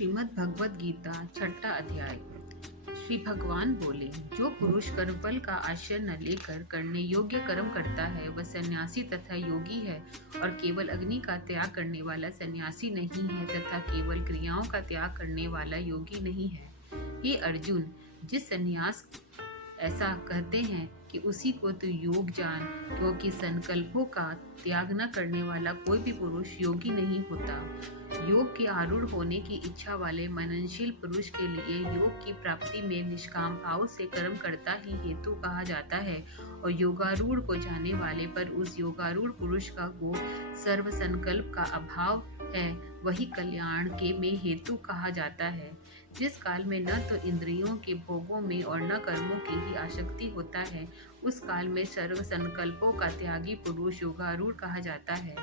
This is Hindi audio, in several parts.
श्रीमद् भगवत गीता छठा अध्याय। श्री भगवान बोले, जो पुरुष कर्मफल का आश्रय न लेकर करने योग्य कर्म करता है वह सन्यासी तथा योगी है, और केवल अग्नि का त्याग करने वाला सन्यासी नहीं है तथा केवल क्रियाओं का त्याग करने वाला योगी नहीं है। हे अर्जुन, जिस सन्यास ऐसा कहते हैं कि उसी को तू योग जान, क्योंकि संकल्पों का त्याग न करने वाला कोई भी पुरुष योगी नहीं होता। योग के आरूढ़ होने की इच्छा वाले मननशील पुरुष के लिए योग की प्राप्ति में निष्काम भाव से कर्म करता ही हेतु कहा जाता है, और योगारूढ़ को जाने वाले पर उस योगारूढ़ पुरुष का को सर्व संकल्प का अभाव है वही कल्याण के में हेतु कहा जाता है। जिस काल में न तो इंद्रियों के भोगों में और न कर्मों की ही आसक्ति होता है, उस काल में सर्व संकल्पों का त्यागी पुरुष योगारूढ़ कहा जाता है।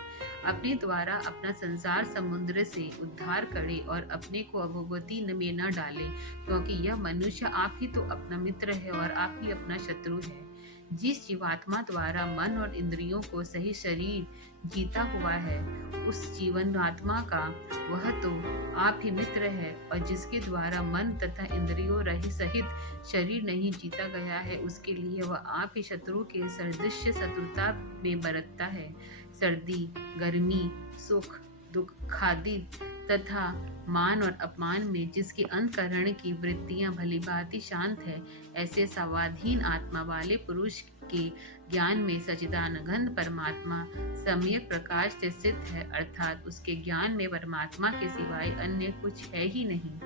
अपने द्वारा अपना संसार समुद्र से उद्धार करे और अपने को अधोगति में न डाले, क्योंकि यह मनुष्य आप ही तो अपना मित्र है और आप ही अपना शत्रु है। जिस जीवात्मा द्वारा मन और इंद्रियों को सही शरीर जीता हुआ है, उस जीवन आत्मा का वह तो आप ही मित्र है, और जिसके द्वारा मन तथा इंद्रियों रहित सहित शरीर नहीं जीता गया है, उसके लिए वह आप ही शत्रु के सदृश शत्रुता में बरतता है। सर्दी, गर्मी, सुख, दुख, खादी तथा मान और अपमान में जिसकी अंतकरण की वृत्तियां भली भांति शांत है, ऐसे स्वाधीन आत्मा वाले पुरुष के ज्ञान में सच्चिदानंद परमात्मा सम्यक प्रकाश से स्थित है, अर्थात उसके ज्ञान में परमात्मा के सिवाय अन्य कुछ है ही नहीं।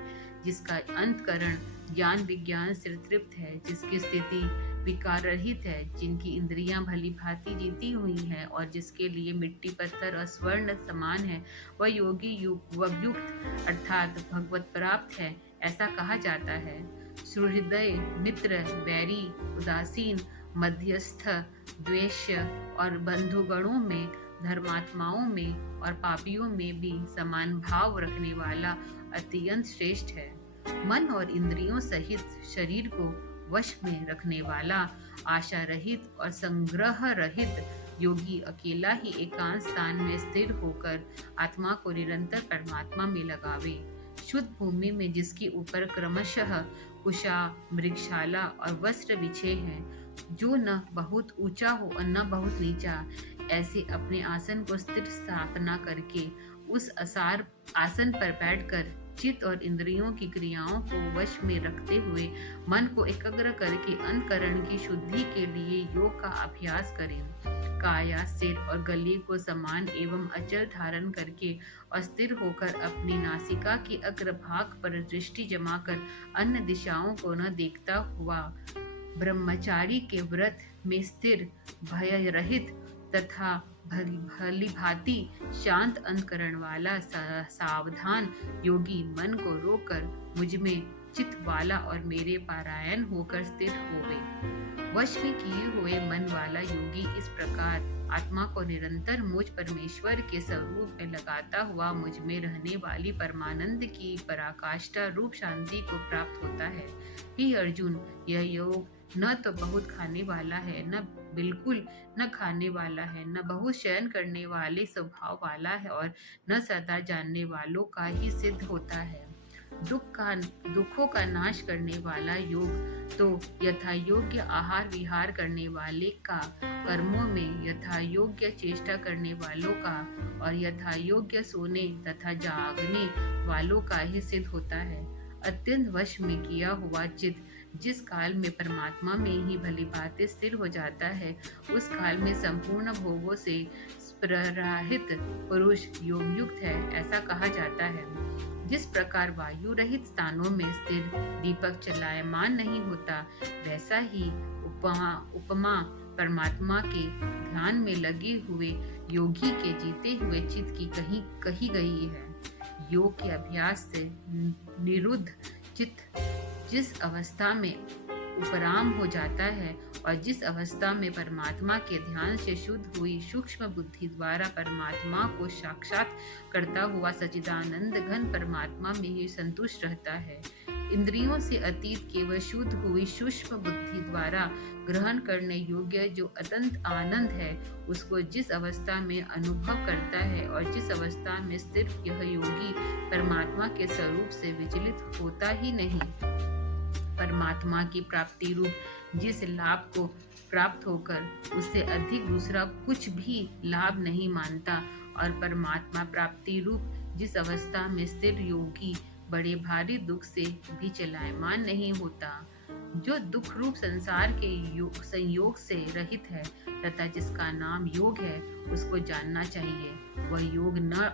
जिसका अंतकरण ज्ञान विज्ञान से तृप्त है, जिसकी स्थिति विकार रहित है, जिनकी इंद्रियां भली भांति जीती हुई हैं, और जिसके लिए मिट्टी पत्थर और स्वर्ण समान है, वह योगी युक्त अर्थात भगवत प्राप्त है, ऐसा कहा जाता है। सुहृदय, मित्र, बैरी, उदासीन, मध्यस्थ, द्वेष्य और बंधुगणों में, धर्मात्माओं में और पापियों में भी समान भाव रखने वाला अत्यंत श्रेष्ठ है। मन और इंद्रियों सहित शरीर को वश में रखने वाला, आशा रहित और संग्रह रहित योगी अकेला ही एकांत स्थान में स्थिर होकर आत्मा को निरंतर परमात्मा में लगावे। शुद्ध भूमि में जिसके ऊपर क्रमशः कुशा, मृगशाला और वस्त्र बिछे हैं, जो न बहुत ऊंचा हो और न बहुत नीचा, ऐसे अपने आसन को स्थिर स्थापना करके उस आसन पर बैठकर चित्त और इंद्रियों की क्रियाओं को वश में रखते हुए मन को एकाग्र करके अंतकरण की शुद्धि के लिए योग का अभ्यास करें। काया, सिर और गले को समान एवं अचल धारण करके और स्थिर होकर अपनी नासिका के अग्रभाग पर दृष्टि जमाकर अन्य दिशाओं को न देखता हुआ ब्रह्मचारी के व्रत में स्थिर, भय रहित तथा भली भांति शांत अंतकरण वाला सावधान योगी मन को रोककर मुझ में चित्त वाला और मेरे पारायण होकर स्थिर होवे। वश में किए हुए मन वाला योगी इस प्रकार आत्मा को निरंतर मुझ परमेश्वर के स्वरूप में लगाता हुआ मुझ में रहने वाली परमानंद की पराकाष्ठा रूप शांति को प्राप्त होता है। हे अर्जुन, यह योग न तो बहुत खाने वाला है, न बिल्कुल न खाने वाला है, न बहुत शयन करने वाले स्वभाव वाला है, और न सदा जानने वालों का ही सिद्ध होता है। दुखों का नाश करने वाला योग तो यथा योग्य आहार विहार करने वाले का, कर्मों में यथा योग्य चेष्टा करने वालों का और यथा योग्य सोने तथा जागने वालों का ही सिद्ध होता है। अत्यंत वश में किया हुआ चित्त जिस काल में परमात्मा में ही भली भांति स्थिर हो जाता है, उस काल में संपूर्ण भोगों से प्रराहित पुरुष योग युक्त है, ऐसा कहा जाता है। जिस प्रकार वायु रहित स्थानों में स्थिर दीपक चलायमान नहीं होता, वैसा ही उपमा परमात्मा के ध्यान में लगे हुए योगी के जीते हुए चित्त की कही गई है। योग के अभ्यास से निरुद्ध चित्त जिस अवस्था में उपराम हो जाता है, और जिस अवस्था में परमात्मा के ध्यान से शुद्ध हुई सूक्ष्म बुद्धि द्वारा परमात्मा को साक्षात करता हुआ सच्चिदानंद घन परमात्मा में ही संतुष्ट रहता है। इंद्रियों से अतीत केवल शुद्ध हुई सूक्ष्म बुद्धि द्वारा ग्रहण करने योग्य जो अत्यंत आनंद है, उसको जिस अवस्था में अनुभव करता है और जिस अवस्था में स्थिर यह योगी परमात्मा के स्वरूप से विचलित होता ही नहीं, परमात्मा की प्राप्ति रूप जिस लाभ को प्राप्त होकर उससे अधिक दूसरा कुछ भी लाभ नहीं मानता, और परमात्मा प्राप्ति रूप जिस अवस्था में स्थिर योगी बड़े भारी दुख से भी चलायमान नहीं होता, जो दुख रूप संसार के संयोग से रहित है तथा जिसका नाम योग है, उसको जानना चाहिए। वह योग न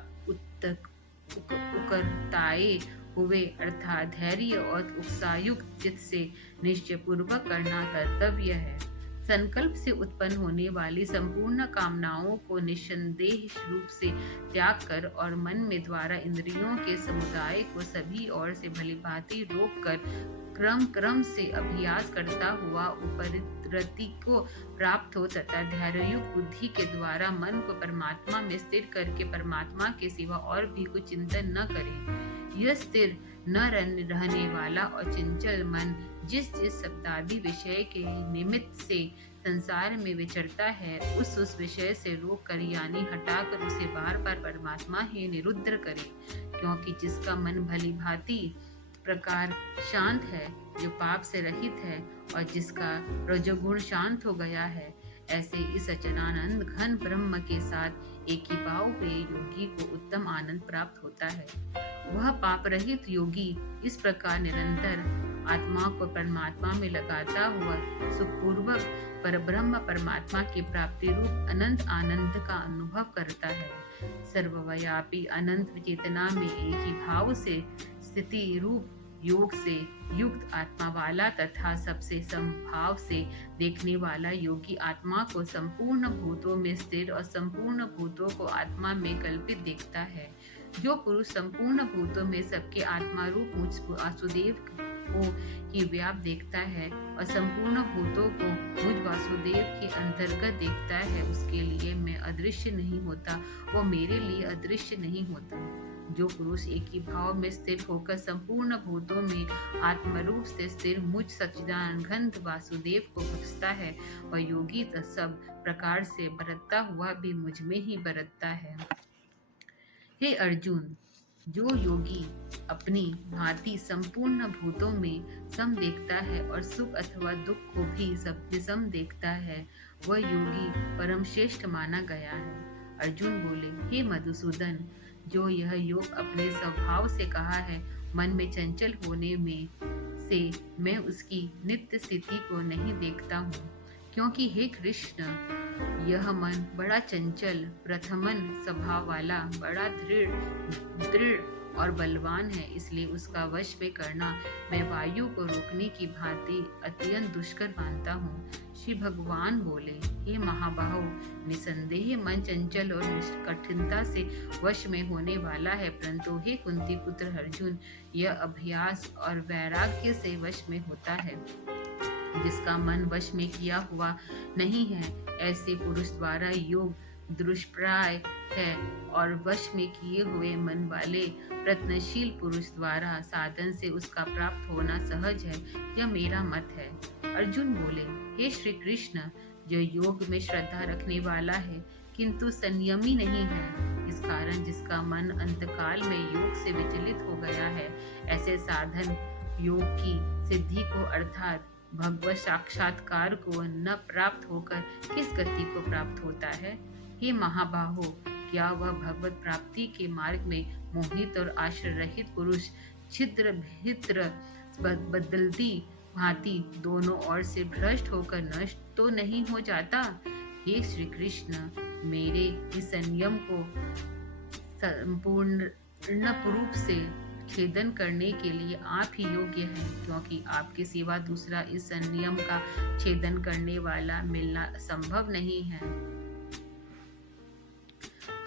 उकरताए हुए अर्थात धैर्य और उत्साहयुक्त चित्त से निश्चय पूर्वक करना कर्तव्य है। संकल्प से उत्पन्न होने वाली संपूर्ण कामनाओं को निस्संदेह रूप से त्याग कर और मन में द्वारा इंद्रियों के समुदाय को सभी ओर से भलीभांति रोक कर क्रम क्रम से अभ्यास करता हुआ उपरति को प्राप्त हो तथा धैर्ययुक्त बुद्धि के द्वारा मन को परमात्मा में स्थिर करके परमात्मा के सिवा और भी कुछ चिंतन न करे। यह स्थिर न रहने वाला और चंचल मन जिस शब्दादि विषय के निमित्त से संसार में विचरता है, उस विषय से रोक कर यानी हटाकर उसे बार बार परमात्मा ही निरुद्ध करे, क्योंकि जिसका मन भली भांति प्रकार शांत है, जो पाप से रहित है और जिसका रजोगुण शांत हो गया है, ऐसे इस अचनानंद घन ब्रह्म के साथ एक ही भाव हुए योगी को उत्तम आनंद प्राप्त होता है। वह पाप रहित योगी इस प्रकार निरंतर आत्मा को परमात्मा में लगाता हुआ सुखपूर्वक परब्रह्म परमात्मा की प्राप्ति रूप अनंत आनंद का अनुभव करता है। सर्वव्यापी अनंत चेतना में एक ही भाव से स्थिति रूप योग से युक्त आत्मा वाला तथा सबसे समभाव से देखने वाला योगी आत्मा को संपूर्ण भूतों में स्थिर और संपूर्ण भूतों को आत्मा में कल्पित देखता है। जो पुरुष संपूर्ण भूतों में सबके आत्मा रूप मुझ वासुदेव को ही व्याप्त देखता है और संपूर्ण भूतों को मुझ वासुदेव के अंतर्गत देखता है, उसके लिए मैं अदृश्य नहीं होता, वो मेरे लिए अदृश्य नहीं होता। जो पुरुष एक ही भाव में स्थिर होकर संपूर्ण भूतों में आत्मरूप से स्थिर मुझ सच्चिदानंद वासुदेव को भजता है, वह योगी सब प्रकार से बरतता हुआ भी मुझ में ही बरतता है। हे अर्जुन, जो योगी अपनी भांति संपूर्ण भूतों में सम देखता है और सुख अथवा दुख को भी सब सम देखता है, वह योगी परम श्रेष्ठ माना गया है। अर्जुन बोले, हे मधुसूदन, जो यह योग अपने स्वभाव से कहा है, मन में चंचल होने में से मैं उसकी नित्य स्थिति को नहीं देखता हूँ, क्योंकि हे कृष्ण, यह मन बड़ा चंचल प्रथमन स्वभाव वाला बड़ा दृढ़ और बलवान है, इसलिए उसका वश में करना मैं वायु को रोकने की भांति अत्यंत दुष्कर मानता हूँ। श्री भगवान बोले, हे महाबाहो, निसंदेह मन चंचल और कठिनता से वश में होने वाला है, परंतु हे कुंती पुत्र अर्जुन, यह अभ्यास और वैराग्य से वश में होता है। जिसका मन वश में किया हुआ नहीं है, ऐसे पुरुष द्वारा योग दुष्प्राय है, और वश में किए हुए मन वाले प्रयत्नशील पुरुष द्वारा साधन से उसका प्राप्त होना सहज है, यह मेरा मत है। अर्जुन बोले, हे श्री कृष्ण, जो योग में श्रद्धा रखने वाला है किंतु संयमी नहीं है, इस कारण जिसका मन अंतकाल में योग से विचलित हो गया है, ऐसे साधन योग की सिद्धि को अर्थात भगवत साक्षात्कार को न प्राप्त होकर किस गति को प्राप्त होता है? हे महाबाहो, क्या वह भगवत प्राप्ति के मार्ग में मोहित और आश्रय रहित पुरुष छिद्र भित्र बदलती भांति दोनों ओर से भ्रष्ट होकर नष्ट तो नहीं हो जाता? हे श्री कृष्ण, मेरे इस संयम को संपूर्ण रूप से छेदन करने के लिए आप ही योग्य हैं, क्योंकि आपके सिवा दूसरा इस संयम का छेदन करने वाला मिलना संभव नहीं है।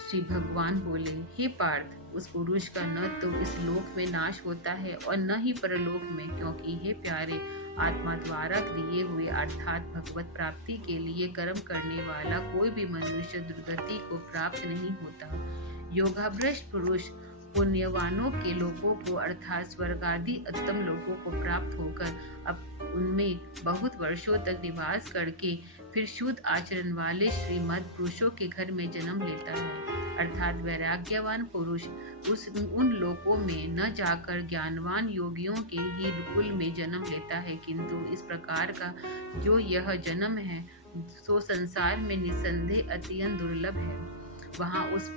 श्री भगवान बोले, हे पार्थ, उस पुरुष का न तो इस लोक में नाश होता है और न ही परलोक में, क्योंकि हे प्यारे, आत्मा द्वारा दिए हुए अर्थात भगवत प्राप्ति के लिए कर्म करने वाला कोई भी मनुष्य दुर्गति को प्राप्त नहीं होता। योगाभ्रष्ट पुरुष पुण्यवानों के लोगों को अर्थात स्वर्ग आदि उत्तम लोगों को प्राप्त होकर अब उनमें बहुत वर्षों तक निवास करके फिर शुद्ध आचरण वाले श्रीमद् पुरुषों के घर में जन्म लेता है। अर्थात वैराग्यवान पुरुष उन लोकों में न जाकर ज्ञानवान योगियों के ही कुल में जन्म लेता है, किंतु इस प्रकार का जो यह जन्म है सो संसार में निसंदेह अत्यंत दुर्लभ है। वहाँ उस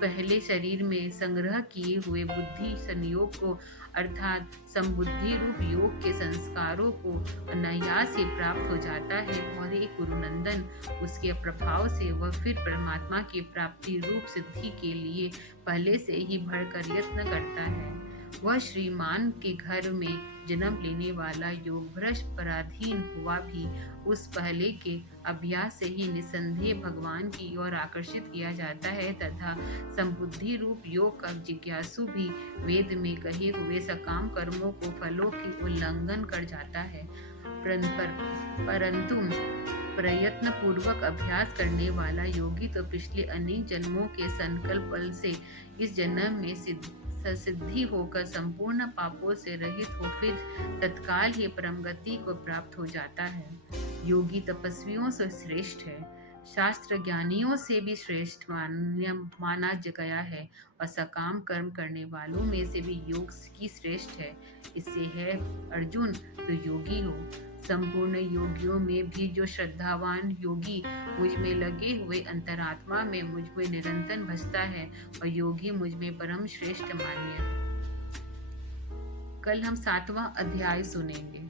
पहले शरीर में संग्रह किए हुए बुद्धि संयोग को अर्थात संबुद्धि रूप योग के संस्कारों को अनायास से प्राप्त हो जाता है और एक गुरुनंदन उसके प्रभाव से वह फिर परमात्मा की प्राप्ति रूप सिद्धि के लिए पहले से ही बढ़कर यत्न करता है। वह श्रीमान के घर में जन्म लेने वाला योग भ्रष्ट पराधीन हुआ भी उस पहले के अभ्यास से ही निसंदेह भगवान की ओर आकर्षित किया जाता है तथा संबुद्धि रूप योग का जिज्ञासु भी वेद में कहे हुए सकाम कर्मों को फलों की उल्लंघन कर जाता है। परंतु प्रयत्न पूर्वक अभ्यास करने वाला योगी तो पिछले अनेक जन्मों के संकल्प बल से इस जन्म में सिद्धि होकर संपूर्ण पापों से रहित हो फिर तत्काल ही परम गति को प्राप्त हो जाता है। योगी तपस्वियों से श्रेष्ठ है, शास्त्र ज्ञानियों से भी श्रेष्ठ माना गया है और सकाम कर्म करने वालों में से भी योग की श्रेष्ठ है। इससे है अर्जुन तो योगी हो। संपूर्ण योगियों में भी जो श्रद्धावान योगी मुझ में लगे हुए अंतरात्मा में मुझ में निरंतर भजता है और योगी मुझ में परम श्रेष्ठ मान्य। कल हम 7वां अध्याय सुनेंगे।